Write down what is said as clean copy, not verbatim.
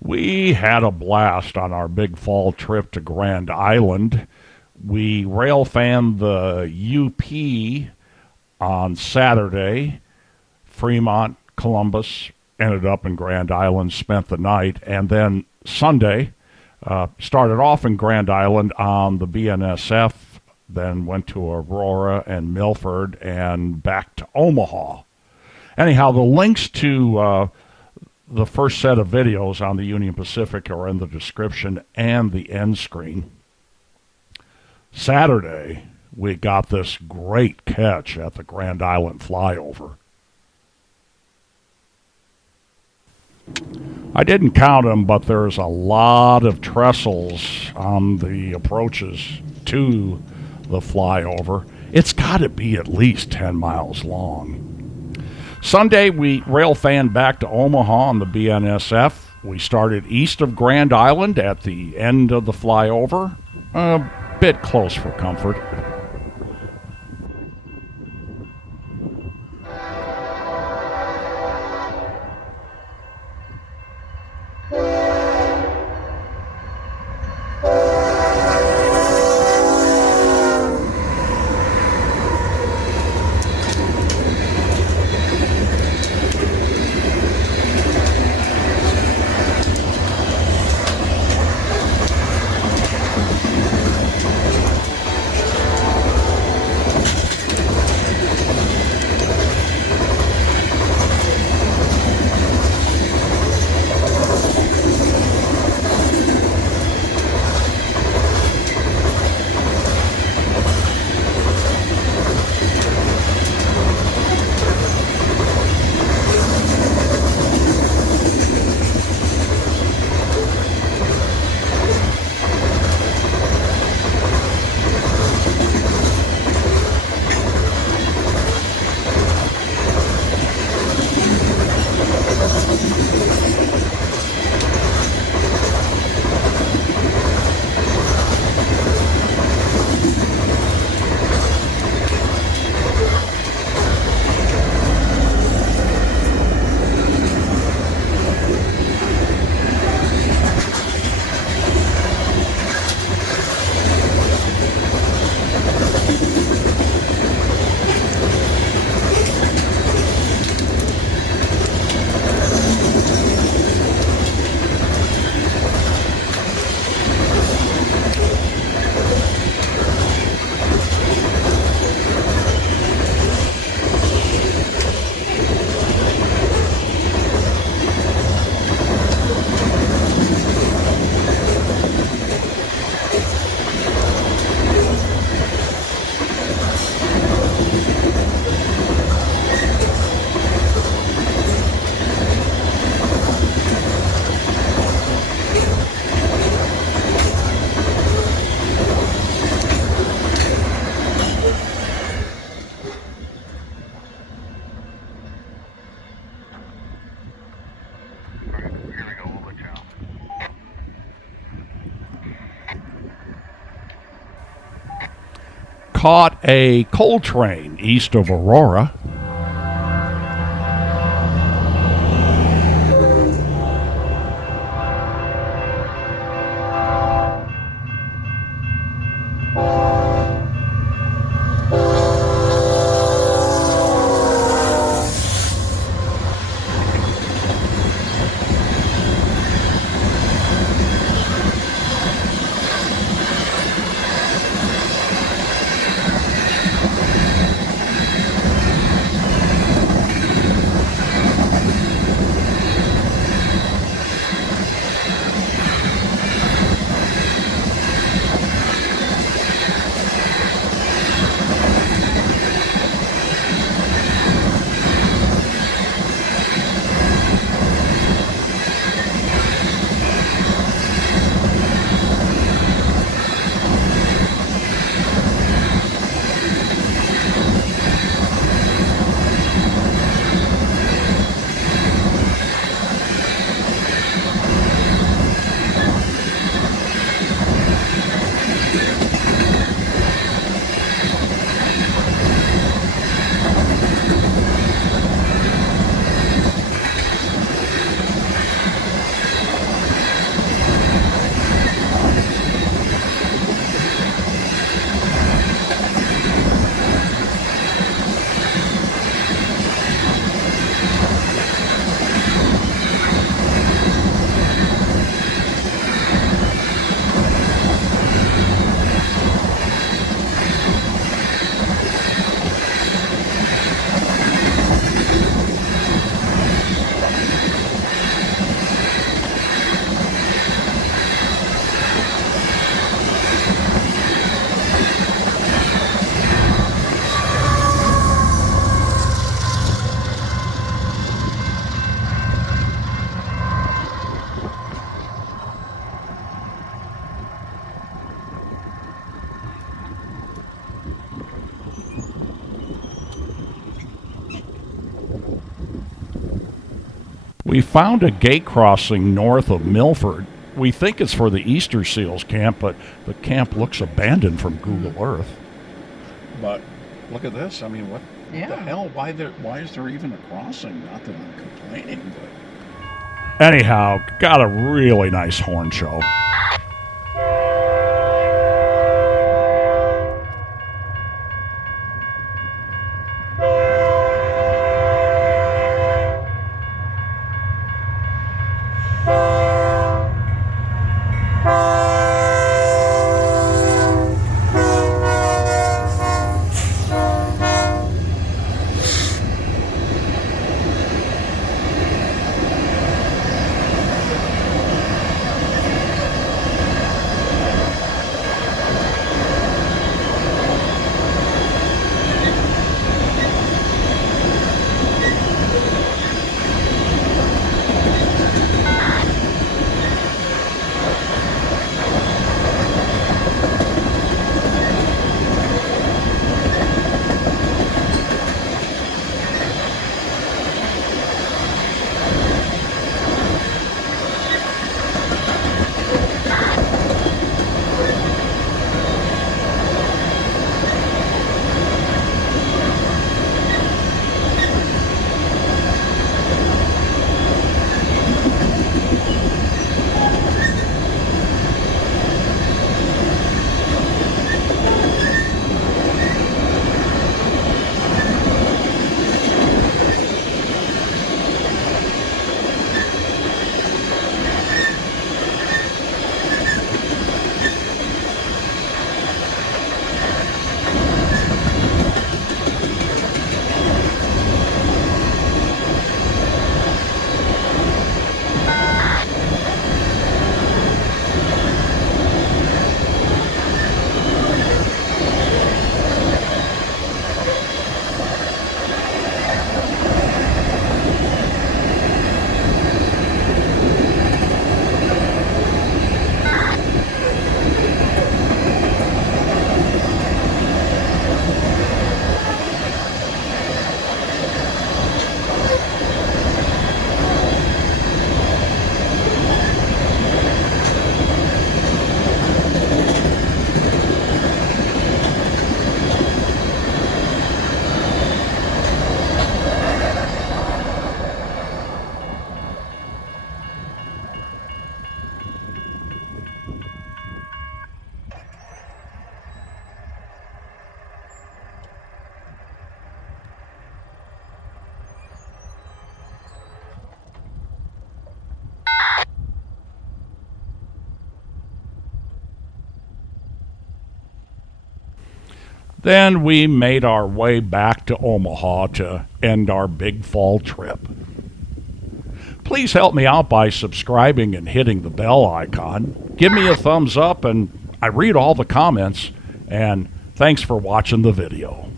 We had a blast on our big fall trip to Grand Island. We rail fanned the UP on Saturday. Fremont, Columbus, ended up in Grand Island, spent the night, and then Sunday started off in Grand Island on the BNSF, then went to Aurora and Milford, and back to Omaha. Anyhow, the links to the first set of videos on the Union Pacific are in the description and the end screen. Saturday, we got this great catch at the Grand Island flyover. I didn't count them, but there's a lot of trestles on the approaches to the flyover. It's got to be at least 10 miles long. Sunday, we rail fanned back to Omaha on the BNSF. We started east of Grand Island at the end of the flyover, a bit close for comfort. Caught a coal train east of Aurora. We found a gate crossing north of Milford. We think it's for the Easter Seals camp, but the camp looks abandoned from Google Earth. But look at this. I mean, what the hell? Why is there even a crossing? Not that I'm complaining, but anyhow, got a really nice horn show. Then we made our way back to Omaha to end our big fall trip. Please help me out by subscribing and hitting the bell icon. Give me a thumbs up, and I read all the comments. And thanks for watching the video.